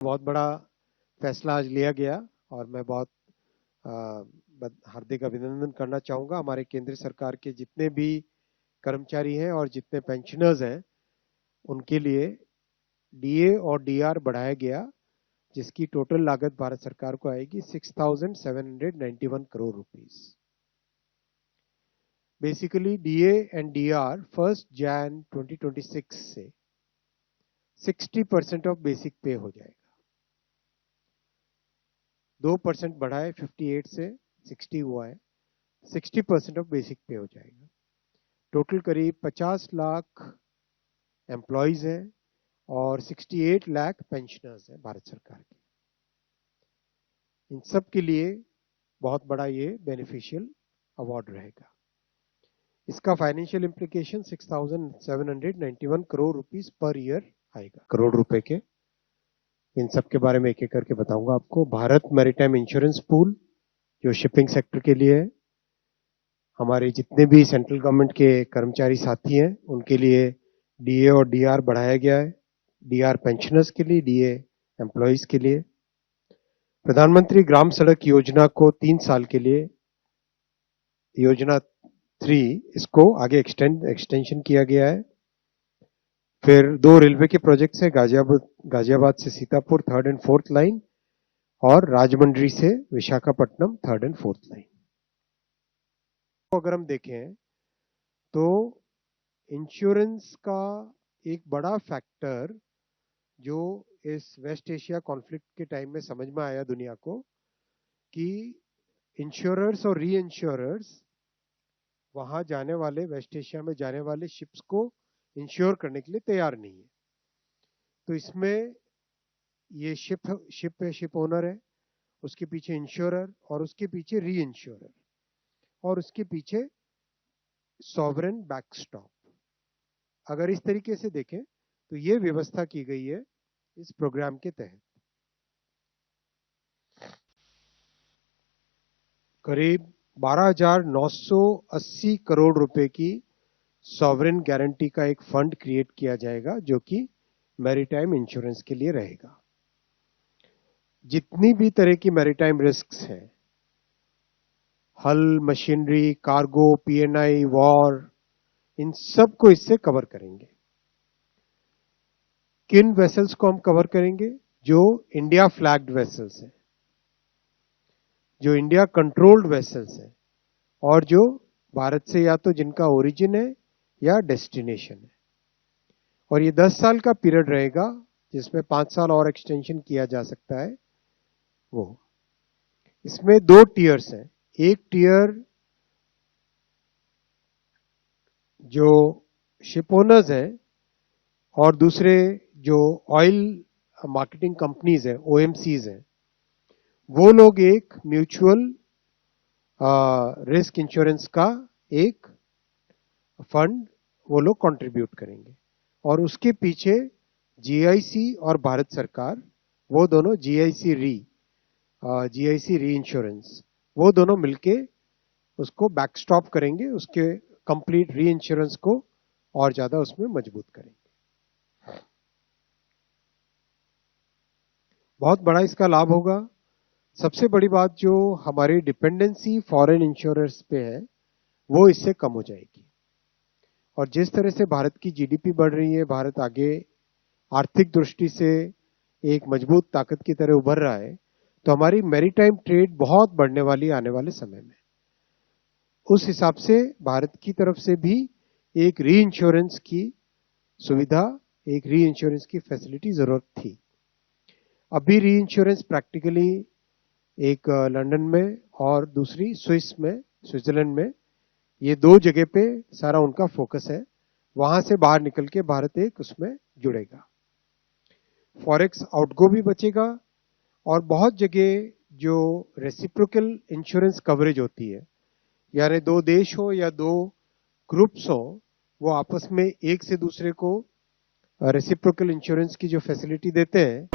बहुत बड़ा फैसला आज लिया गया और मैं बहुत हार्दिक अभिनंदन करना चाहूँगा हमारे केंद्र सरकार के जितने भी कर्मचारी हैं और जितने पेंशनर्स हैं उनके लिए डीए और डीआर बढ़ाया गया, जिसकी टोटल लागत भारत सरकार को आएगी 6,791 crore rupees. Basically DA and DR 1 Jan 2026 से 60% ऑफ बेसिक पे हो जाएगा। 2% बढ़ा है, 58 से 60 हुआ है, 60% ऑफ बेसिक पे हो जाएगा। टोटल करीब 50 लाख एम्प्लॉयज हैं और 68 लाख पेंशनर्स हैं भारत सरकार के। इन सब के लिए बहुत बड़ा ये बेनिफिशियल अवार्ड रहेगा। इसका financial implication 6,791 crore rupees per year आएगा, करोड़ रुपए के। इन सब के बारे में एक एक करके बताऊंगा आपको। भारत मैरीटाइम इंश्योरेंस पूल जो शिपिंग सेक्टर के लिए है, हमारे जितने भी सेंट्रल गवर्नमेंट के कर्मचारी साथी हैं उनके लिए डीए और डीआर बढ़ाया गया है। डीआर पेंशनर्स के लिए, डीए एम्प्लॉयज के लिए। प्रधानमंत्री ग्राम सड़क योजना को 3 साल के लिए, योजना 3, इसको आगे एक्सटेंशन किया गया है। फिर 2 रेलवे के प्रोजेक्ट्स हैं, गाजियाबाद से Sitapur 3rd and 4th line और राजमंड्री से Visakhapatnam 3rd and 4th line. तो अगर हम देखें तो इंश्योरेंस का एक बड़ा फैक्टर जो इस वेस्ट एशिया कॉन्फ्लिक्ट के टाइम में समझ में आया दुनिया को कि इंश्योरर्स और री इंश्योरर्स वहां जाने वाले, वेस्ट एशिया में जाने वाले शिप्स को इंश्योर करने के लिए तैयार नहीं है। तो इसमें ये शिप ओनर है, उसके पीछे इंश्योरर और उसके पीछे री इंश्योरर और उसके पीछे सॉवरेन बैकस्टॉप। अगर इस तरीके से देखें तो ये व्यवस्था की गई है इस प्रोग्राम के तहत। करीब 12,980 करोड़ रुपए की सॉवरेन गारंटी का एक फंड क्रिएट किया जाएगा जो कि मैरीटाइम इंश्योरेंस के लिए रहेगा। जितनी भी तरह की मैरीटाइम रिस्क्स हैं, हल, मशीनरी, कार्गो, पीएनआई, वॉर, इन सब को इससे कवर करेंगे। किन वेसल्स को हम कवर करेंगे? जो इंडिया फ्लैग्ड वेसल्स हैं, जो इंडिया कंट्रोल्ड वेसल्स हैं और जो भारत से या तो जिनका ओरिजिन है या डेस्टिनेशन है। और ये 10 साल का पीरियड रहेगा जिसमें 5 साल और एक्सटेंशन किया जा सकता है। वो इसमें 2 टीयर्स हैं। एक टीयर जो शिप ओनर्स हैं और दूसरे जो ऑयल मार्केटिंग कंपनीज हैं, ओएमसीज हैं, वो लोग एक म्यूचुअल रिस्क इंश्योरेंस का एक फंड वो लोग कंट्रीब्यूट करेंगे और उसके पीछे जीआईसी और भारत सरकार, वो दोनों जीआईसी री इंश्योरेंस, वो दोनों मिलके उसको बैकस्टॉप करेंगे, उसके कंप्लीट री इंश्योरेंस को और ज्यादा उसमें मजबूत करेंगे। बहुत बड़ा इसका लाभ होगा। सबसे बड़ी बात, जो हमारी डिपेंडेंसी फॉरेन इंश्योरर्स पे है वो इससे कम हो जाएगी। और जिस तरह से भारत की जीडीपी बढ़ रही है, भारत आगे आर्थिक दृष्टि से एक मजबूत ताकत की तरह उभर रहा है, तो हमारी मैरीटाइम ट्रेड बहुत बढ़ने वाली है आने वाले समय में। उस हिसाब से भारत की तरफ से भी एक री इंश्योरेंस की सुविधा, एक री इंश्योरेंस की फैसिलिटी जरूरत थी। अभी री इंश्योरेंस प्रैक्टिकली एक लंदन में और दूसरी स्विट्जरलैंड में, ये 2 जगह पे सारा उनका फोकस है। वहां से बाहर निकल के भारत एक उसमें जुड़ेगा। फॉरेक्स आउटगो भी बचेगा और बहुत जगह जो रेसिप्रोकल इंश्योरेंस कवरेज होती है, यानी 2 देश हो या 2 ग्रुप्स हो, वो आपस में एक से दूसरे को रेसिप्रोकल इंश्योरेंस की जो फैसिलिटी देते हैं,